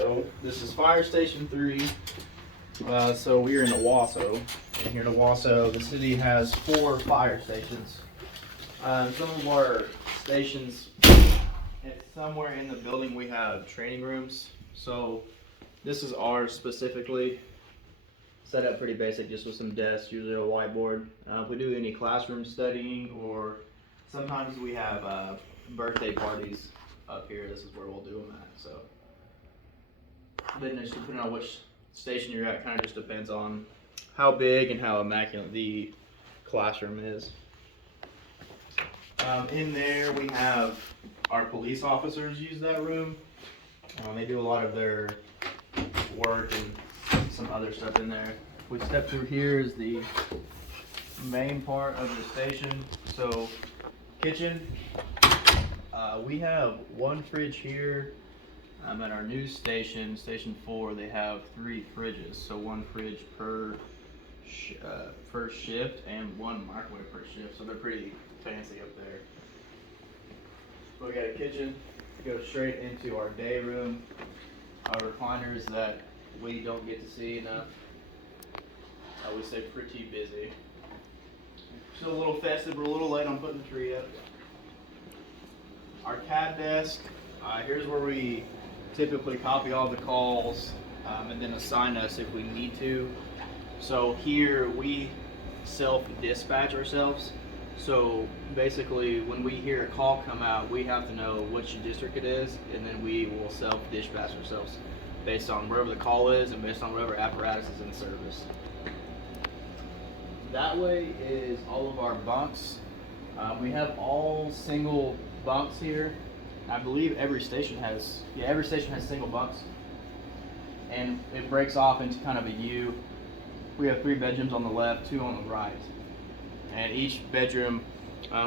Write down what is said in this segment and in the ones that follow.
So this is Fire Station 3. So we are in Owasso. And here in Owasso, the city has 4 fire stations. Some of our stations, somewhere in the building we have training rooms. So this is ours specifically. Set up pretty basic, just with some desks, usually a whiteboard. If we do any classroom studying, or sometimes we have birthday parties up here, this is where we'll do them at. So then just depending on which station you're at, kind of just depends on how big and how immaculate the classroom is. In there we have our police officers use that room. They do a lot of their work and some other stuff in there. We step through here is the main part of the station. So kitchen, we have one fridge here. At our new station, Station 4, they have 3 fridges. So one fridge per shift and one microwave per shift. So they're pretty fancy up there. So we got a kitchen, go straight into our day room. Our recliners that we don't get to see enough. We stay pretty busy. Still a little festive, we're a little late on putting the tree up. Our CAD desk, here's where we typically copy all the calls and then assign us if we need to. So here we self-dispatch ourselves. So basically when we hear a call come out, we have to know which district it is, and then we will self-dispatch ourselves based on wherever the call is and based on whatever apparatus is in service. That way is all of our bunks. We have all single bunks here. I believe every station has single bunks. And it breaks off into kind of a U. We have 3 bedrooms on the left, 2 on the right. And each bedroom,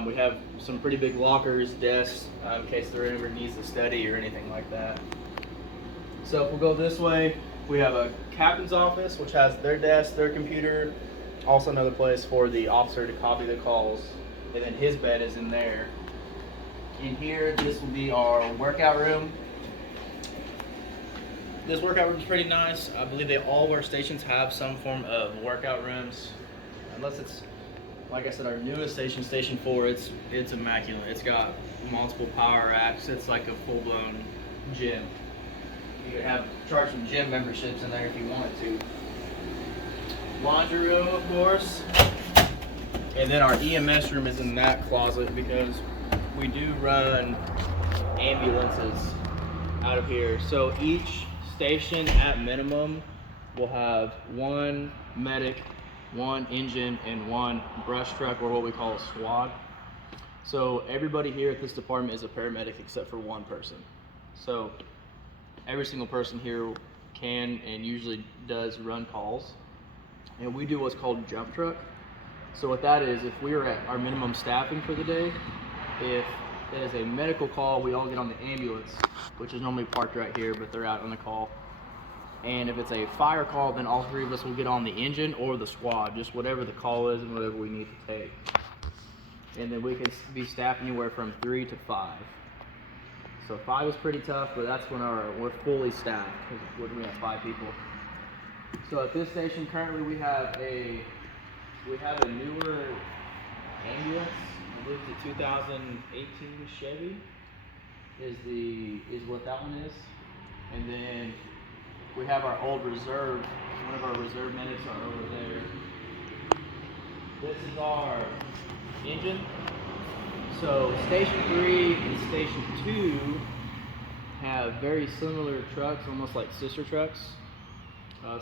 we have some pretty big lockers, desks, in case there ever needs to study or anything like that. So if we'll go this way, we have a captain's office, which has their desk, their computer, also another place for the officer to copy the calls, and then his bed is in there. In here, this will be our workout room. This workout room is pretty nice. I believe all of our stations have some form of workout rooms, unless it's, like I said, our newest station, Station 4, it's immaculate. It's got multiple power racks. It's like a full-blown gym. You could charge some gym memberships in there if you wanted to. Laundry room, of course. And then our EMS room is in that closet because we do run ambulances out of here. So each station at minimum will have 1 medic, 1 engine, and 1 brush truck, or what we call a squad. So everybody here at this department is a paramedic except for 1 person. So every single person here can and usually does run calls. And we do what's called jump truck. So what that is, if we are at our minimum staffing for the day, if it is a medical call, we all get on the ambulance, which is normally parked right here, but they're out on the call. And if it's a fire call, then all 3 of us will get on the engine or the squad, just whatever the call is and whatever we need to take. And then we can be staffed anywhere from 3 to 5. So 5 is pretty tough, but that's when we're fully staffed, when we have 5 people. So at this station currently we have a newer ambulance. I believe it's a 2018 Chevy is what that one is. And then we have our old reserve. One of our reserve medics are over there. This is our engine. So Station 3 and Station 2 have very similar trucks, almost like sister trucks.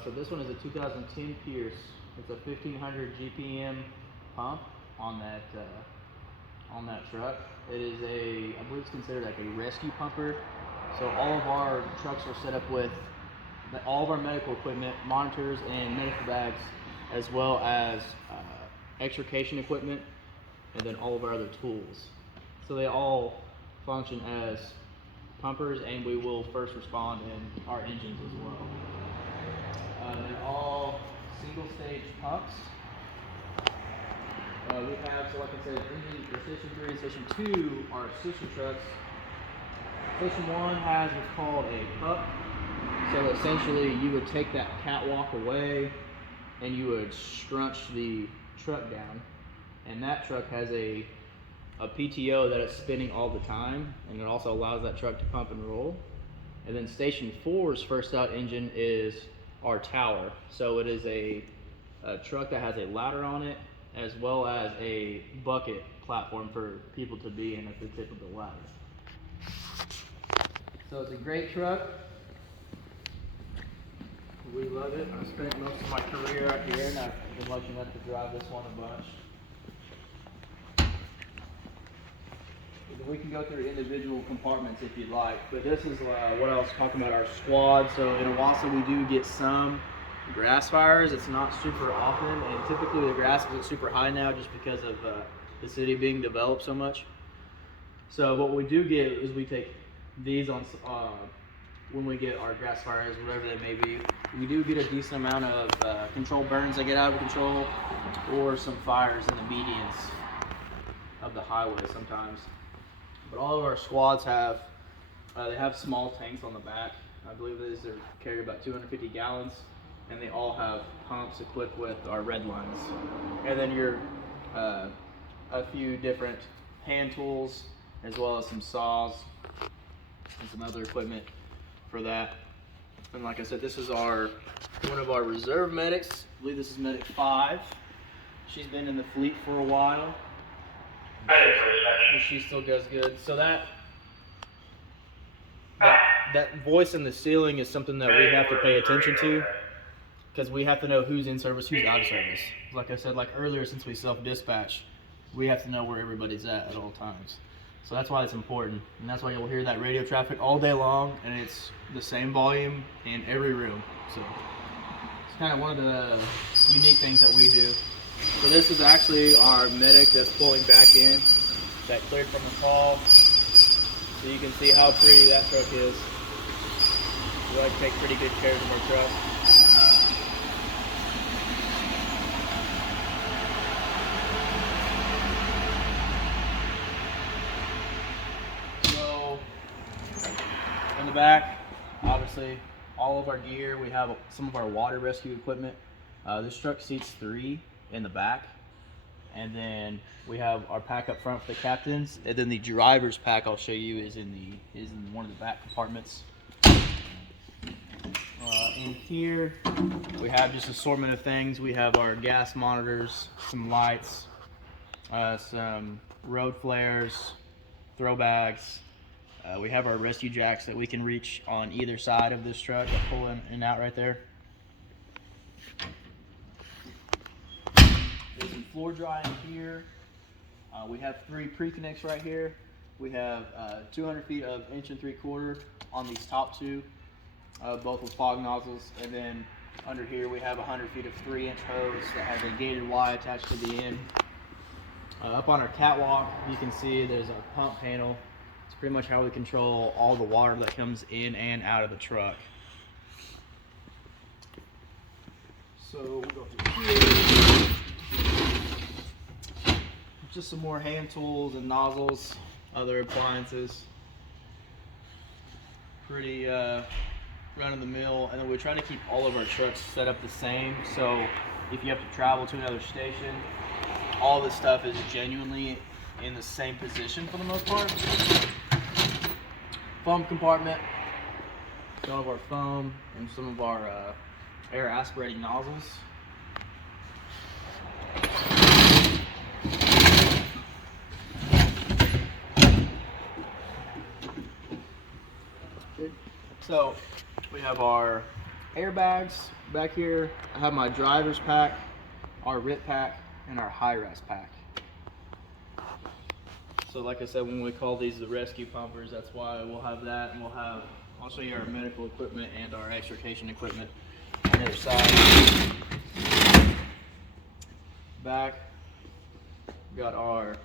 So this one is a 2010 Pierce. It's a 1500 GPM pump on that truck. It is I believe it's considered like a rescue pumper. So all of our trucks are set up with all of our medical equipment, monitors and medical bags, as well as extrication equipment, and then all of our other tools. So they all function as pumpers, and we will first respond in our engines as well. They're all single stage pumps. We have, so like I said, Station 3 and Station 2 are sister trucks. Station 1 has what's called a pup. So essentially you would take that catwalk away and you would scrunch the truck down, and that truck has a PTO that is spinning all the time, and it also allows that truck to pump and roll. And then Station 4's first out engine is our tower. So it is a truck that has a ladder on it, as well as a bucket platform for people to be in at the tip of the ladder. So it's a great truck. We love it. I spent most of my career out here, and I've been lucky enough to drive this one a bunch. We can go through individual compartments if you'd like, but this is what I was talking about, our squad. So in Owasso we do get some grass fires. It's not super often, and typically the grass isn't super high now just because of the city being developed so much. So what we do get is we take these on when we get our grass fires, whatever they may be. We do get a decent amount of controlled burns that get out of control, or some fires in the medians of the highway sometimes. But all of our squads have, they have small tanks on the back. I believe they carry about 250 gallons, and they all have pumps equipped with our red lines. And then a few different hand tools, as well as some saws and some other equipment for that. And like I said, this is one of our reserve medics. I believe this is Medic 5. She's been in the fleet for a while. She still does good. So that voice in the ceiling is something that we have to pay attention to, because we have to know who's in service, who's out of service. Like I said, like earlier, since we self-dispatch, we have to know where everybody's at all times. So that's why it's important, and that's why you'll hear that radio traffic all day long, and it's the same volume in every room. So it's kind of one of the unique things that we do. So this is actually our medic that's pulling back in, that cleared from the call. So you can see how pretty that truck is. We like to take pretty good care of our truck. So in the back, obviously, all of our gear. We have some of our water rescue equipment. This truck seats 3 in the back, and then we have our pack up front for the captains, and then the driver's pack I'll show you is in one of the back compartments. In here we have just assortment of things. We have our gas monitors, some lights, some road flares, throw bags. We have our rescue jacks that we can reach on either side of this truck that pull in and out right there. There's some floor dry in here. We have 3 pre-connects right here. We have 200 feet of 1 3/4 on these top 2, both with fog nozzles, and then under here we have 100 feet of 3-inch hose that has a gated Y attached to the end. Up on our catwalk, you can see there's a pump panel. It's pretty much how we control all the water that comes in and out of the truck. So we'll go through here. Just some more hand tools and nozzles, other appliances. Pretty run of the mill, and then we try to keep all of our trucks set up the same. So if you have to travel to another station, all this stuff is genuinely in the same position for the most part. Foam compartment, some of our foam and some of our air aspirating nozzles. So we have our airbags back here. I have my driver's pack, our RIT pack, and our high-res pack. So like I said, when we call these the rescue pumpers, that's why we'll have that, and I'll show you our medical equipment and our extrication equipment on the other side. Back, we got our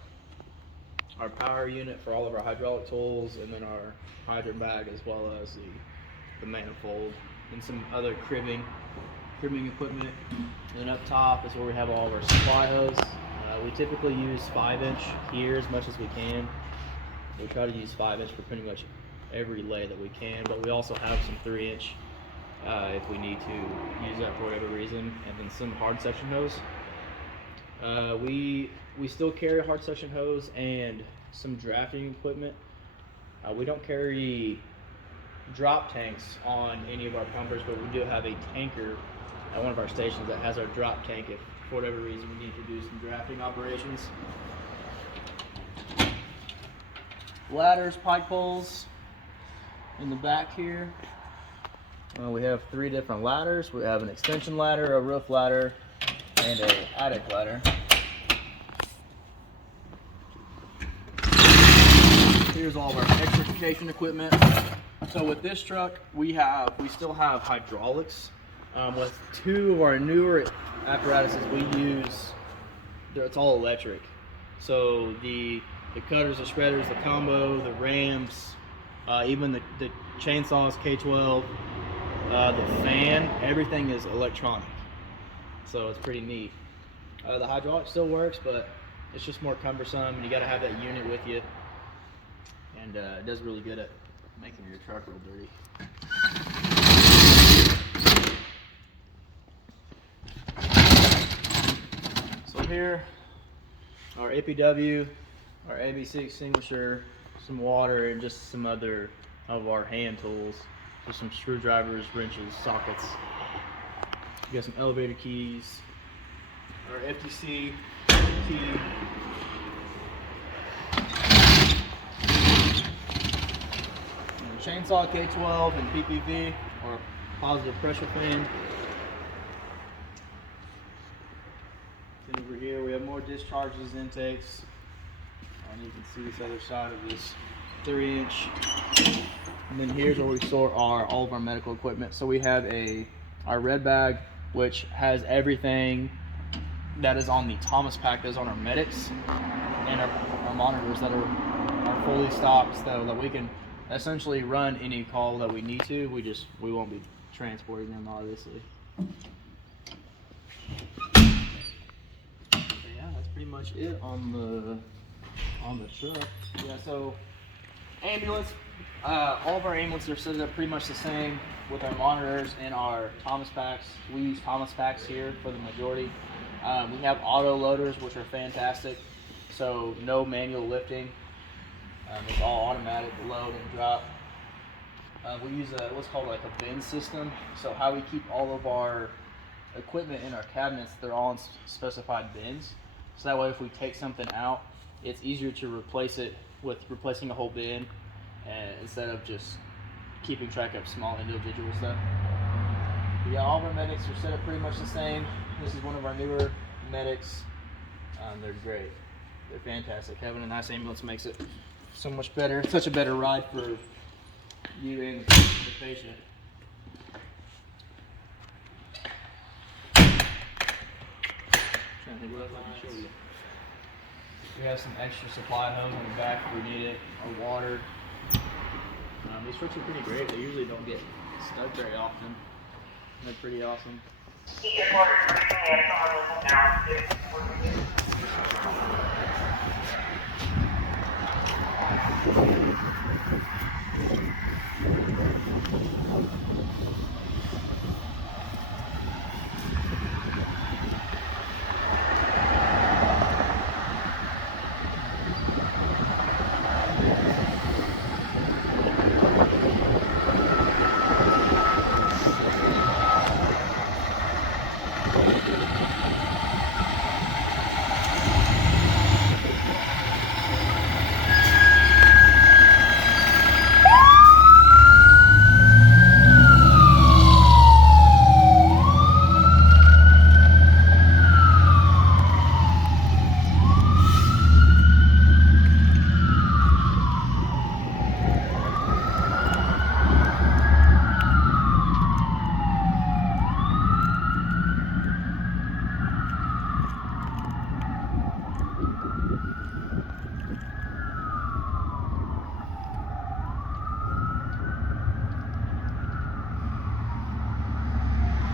power unit for all of our hydraulic tools, and then our hydrant bag, as well as the manifold and some other cribbing equipment. And then up top is where we have all of our supply hose. We typically use 5-inch here as much as we can. We try to use 5-inch for pretty much every lay that we can, but we also have some 3-inch if we need to use that for whatever reason, and then some hard section hose. We still carry a hard section hose and some drafting equipment. We don't carry drop tanks on any of our pumpers, but we do have a tanker at one of our stations that has our drop tank if for whatever reason we need to do some drafting operations. Ladders, pike poles in the back here. We have 3 different ladders. We have an extension ladder, a roof ladder, and an attic ladder. Here's all of our extrication equipment. So with this truck, we still have hydraulics. With 2 of our newer apparatuses we use, it's all electric. So the cutters, the shredders, the combo, the rams, even the chainsaws, K12, the fan, everything is electronic. So it's pretty neat. The hydraulic still works, but it's just more cumbersome, and you got to have that unit with you. And it does really good at making your truck real dirty. So here, our APW, our ABC extinguisher, some water, and just some other of our hand tools. Just some screwdrivers, wrenches, sockets. We got some elevator keys, our FTC key. Chainsaw K12 and PPV, or positive pressure fan. Then over here we have more discharges, intakes, and you can see this other side of this 3-inch. And then here's where we store all of our medical equipment. So we have our red bag, which has everything that is on the Thomas pack that is on our medics, and our monitors that are fully stocked, so that we can essentially run any call that we need to. We won't be transporting them, obviously. So yeah, that's pretty much it on the truck. Yeah, so ambulance, all of our ambulances are set up pretty much the same with our monitors and our Thomas packs. We use Thomas packs here for the majority. We have auto loaders, which are fantastic, so no manual lifting. It's all automatic load and drop. We use what's called like a bin system. So how we keep all of our equipment in our cabinets, they're all in specified bins. So that way if we take something out, it's easier to replace it with replacing a whole bin instead of just keeping track of small individual stuff. But yeah, all of our medics are set up pretty much the same. This is one of our newer medics. They're great. They're fantastic. Having a nice ambulance makes it so much better. It's such a better ride for you and the patient. Trying to think what else I can show you. We have some extra supply hose on the back if we need it, or water. These trucks are pretty great. They usually don't get stuck very often. They're pretty awesome.